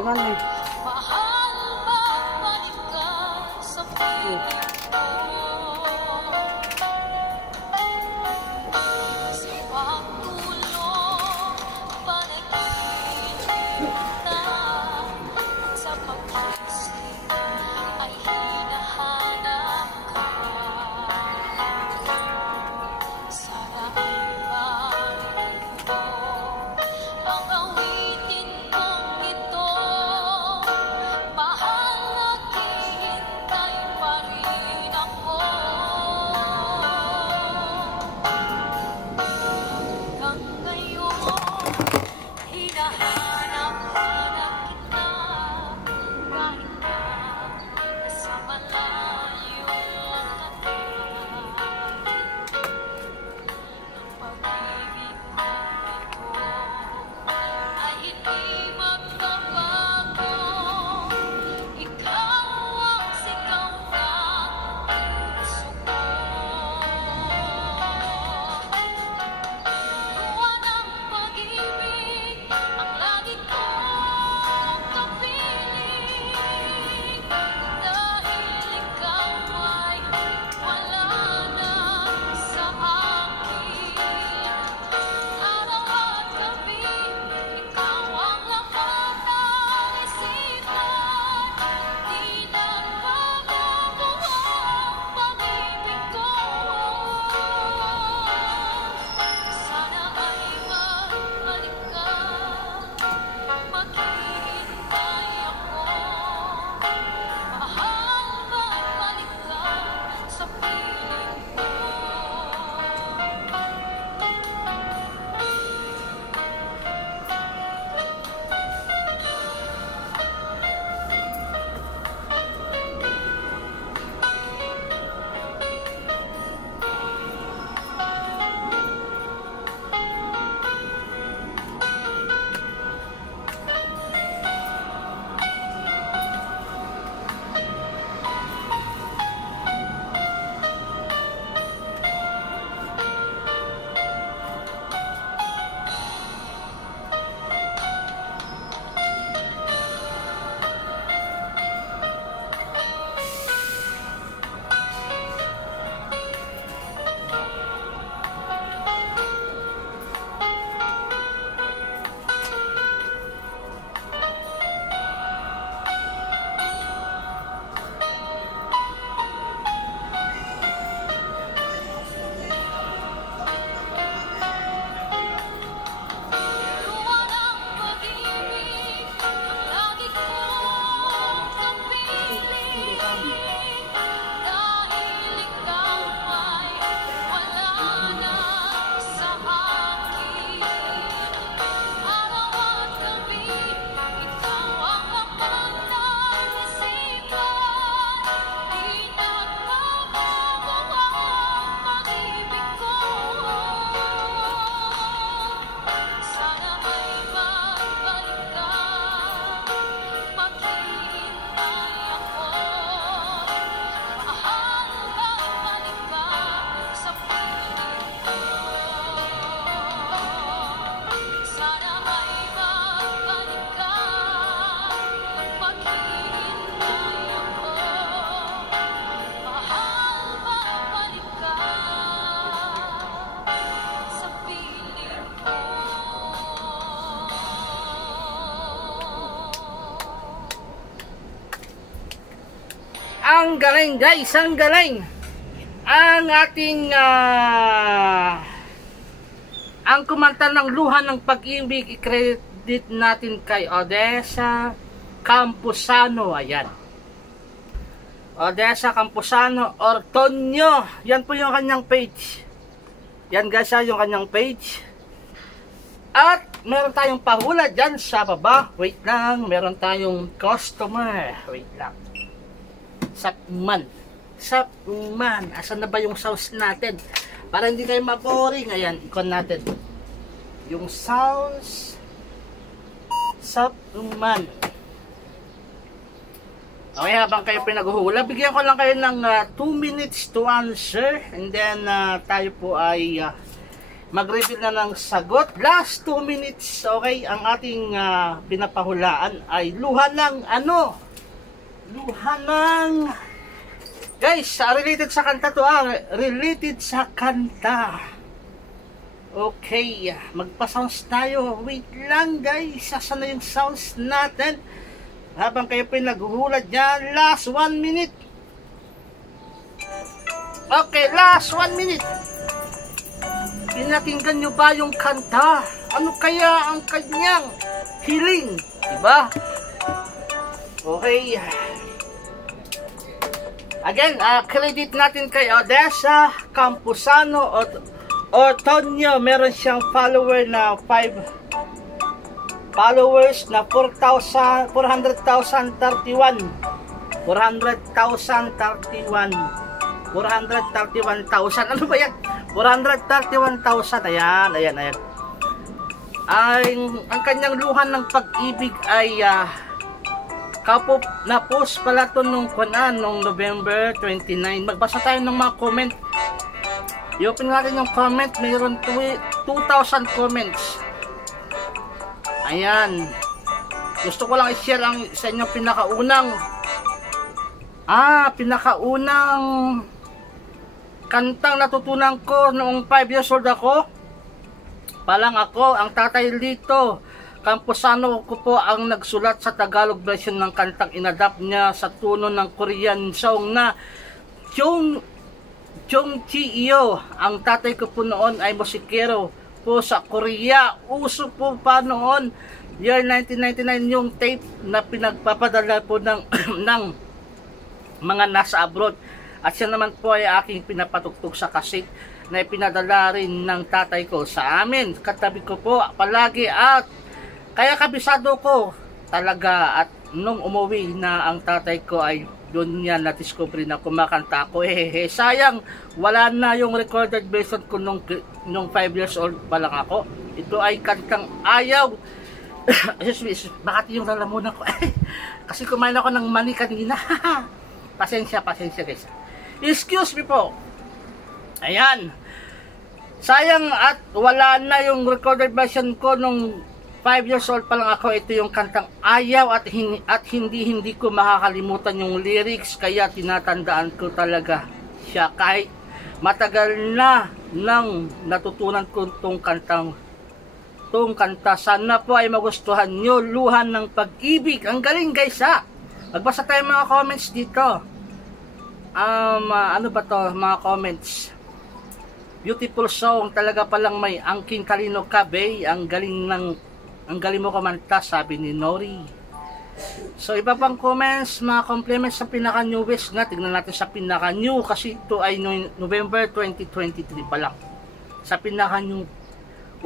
man eh. Ang galing guys, ang galing. Ang ating ang kumanta ng Luha ng Pag-ibig, i-credit natin kay Odessa Campuzano. Ayan, Odessa Campuzano Ortonio. Yan po yung kanyang page. Yan guys, yung kanyang page. At meron tayong pahula dyan sa baba. Wait lang, meron tayong customer. Wait lang. Sapman. Sapman. Asan na ba yung sounds natin? Para hindi kayo ma-boring. Ayan, ikon natin. Yung sounds. Sapman. Okay, habang kayo pinaghuhula, bigyan ko lang kayo ng 2 minutes to answer. And then, tayo po ay mag-reveal na ng sagot. Last 2 minutes, okay? Ang ating pinapahulaan ay luha ng ano? Luha ng... Guys, related sa kanta to, related sa kanta. Okay, magpa-sounds tayo. Wait lang guys, asan na yung sounds natin? Habang kayo pinaghuhulat dyan, last 1 minute. Okay, last 1 minute. Pinakinggan nyo ba yung kanta? Ano kaya ang kanyang hiling? Diba? Okay. Again, credit natin kay Odessa Campusano Otonio. Meron siyang follower na 5 followers na 400,031. 431,000. Ano ba yan? 431,000. Ayan. Ang kanyang luhan ng pag-ibig ay na-post pala ito nung November 29. Magbasa tayo ng mga comment. I-open natin yung comment. Mayroon 2,000 comments. Ayan. Gusto ko lang i-share sa inyo pinakaunang kantang natutunan ko noong 5 years old ako. Palang ako, ang tatay dito, Campusano ko po ang nagsulat sa Tagalog version ng kantang inadapt niya sa tono ng Korean song na Chung Chi-iyo. Ang tatay ko po noon ay musikero po sa Korea. Uso po pa noon, year 1999, yung tape na pinagpapadala po ng, ng mga nasa abroad. At siya naman po ay aking pinapatugtog sa kaset na ipinadala rin ng tatay ko sa amin. Katabi ko po palagi at kaya kabisado ko talaga. At nung umuwi na ang tatay ko ay doon niya na-discover na kumakanta ako. Sayang, wala na yung recorded version ko nung 5 years old pa lang ako. Ito ay kantang Ayaw. Bakit yung lalamunan ko? Kasi kumain ako ng mani kanina. Pasensya guys. Excuse me po. Ayan. Sayang at wala na yung recorded version ko nung 5 years old pa lang ako. Ito yung kantang Ayaw at hindi ko makakalimutan yung lyrics. Kaya tinatandaan ko talaga siya kahit matagal na nang natutunan ko tong kanta. Sana po ay magustuhan nyo. Luhan ng pag-ibig. Ang galing guys ha. Magbasa tayo mga comments dito. Ano ba to mga comments? Beautiful song, talaga palang may angking talino ka, Bay. Ang galing mo kumanta, sabi ni Nori. So iba pang comments, mga compliments sa pinaka newest nga. Tignan natin sa pinaka new kasi ito ay November 2023 pa lang. Sa pinaka new.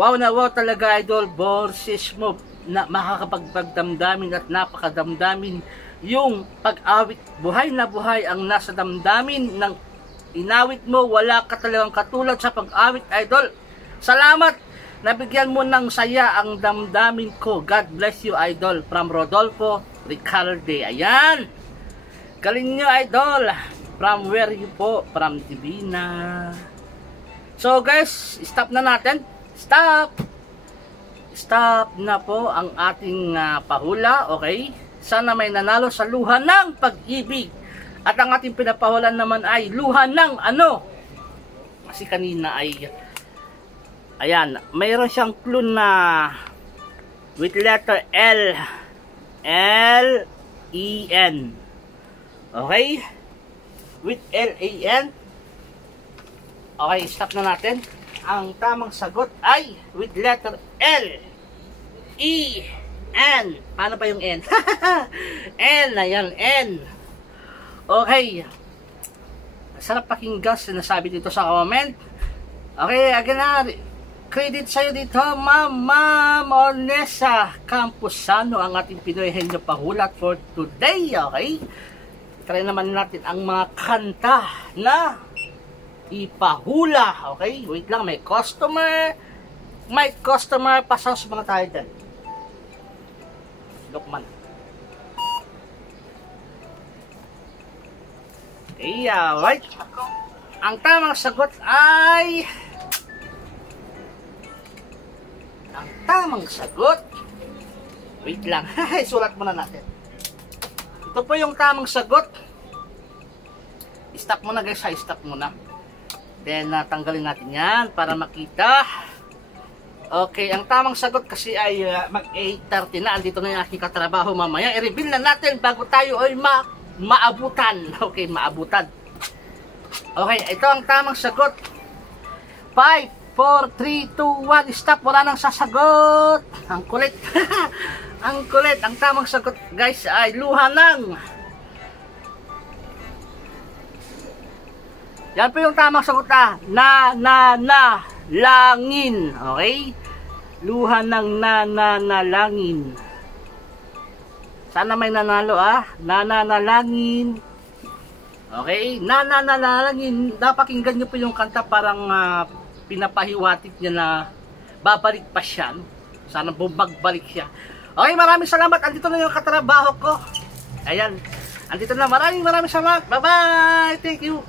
Wow na wow talaga idol, boses mo na makakapagpagdamdamin at napakadamdamin yung pag-awit. Buhay na buhay ang nasa damdamin ng inawit mo. Wala ka talagang katulad sa pag-awit idol. Salamat, nabigyan mo ng saya ang damdamin ko. God bless you idol. From Rodolfo Ricalde. Ayan, galing nyo idol. From where you po? From Divina. So guys, stop na natin. Stop na po ang ating pahula. Okay, sana may nanalo sa luha ng pag-ibig. At ang ating pinapahulan naman ay luha ng ano? Kasi kanina ay ayan, mayroon siyang clue na with letter L. L-E-N. Okay? With L-A-N. Okay, stop na natin. Ang tamang sagot ay with letter L. E-N. Paano pa yung N? N. Ayan, N. Okay. Sarap pakinggan sinasabi dito sa comment. Okay, again na. Credit sa'yo dito, Ma'am Onesa Campusano, ang ating Pinoy Henyo Pahulat for today. Okay? Try naman natin ang mga kanta na ipahula. Okay? Wait lang, may customer. Pasaw sa mga tayo dyan. Lukman. Okay, alright. Ang tamang sagot ay ang tamang sagot. Wait lang, sulat muna natin. Ito po yung tamang sagot. Stop muna guys, stop muna. Then tanggalin natin yan para makita. Okay, ang tamang sagot kasi ay mag 8:30 na. Andito na yung aking katrabaho mamaya. I-reveal na natin bago tayo ay maabutan. Okay, maabutan. Okay, ito ang tamang sagot. 5, 4, 3, 2, 1, stop. Wala nang sasagot. Ang kulit. Ang kulit. Ang tamang sagot guys ay luha ng. Yan po yung tamang sagot langin. Okay? Luha ng langin. Sana may nanalo nananalangin. Okay? Nananalangin. Napakinggan nyo po yung kanta, parang pinapahiwatig niya na babalik pa siya. Sana bumagbalik siya. Okay, maraming salamat. Andito na yung katrabaho ko. Ayan. Andito na. Maraming salamat. Bye-bye. Thank you.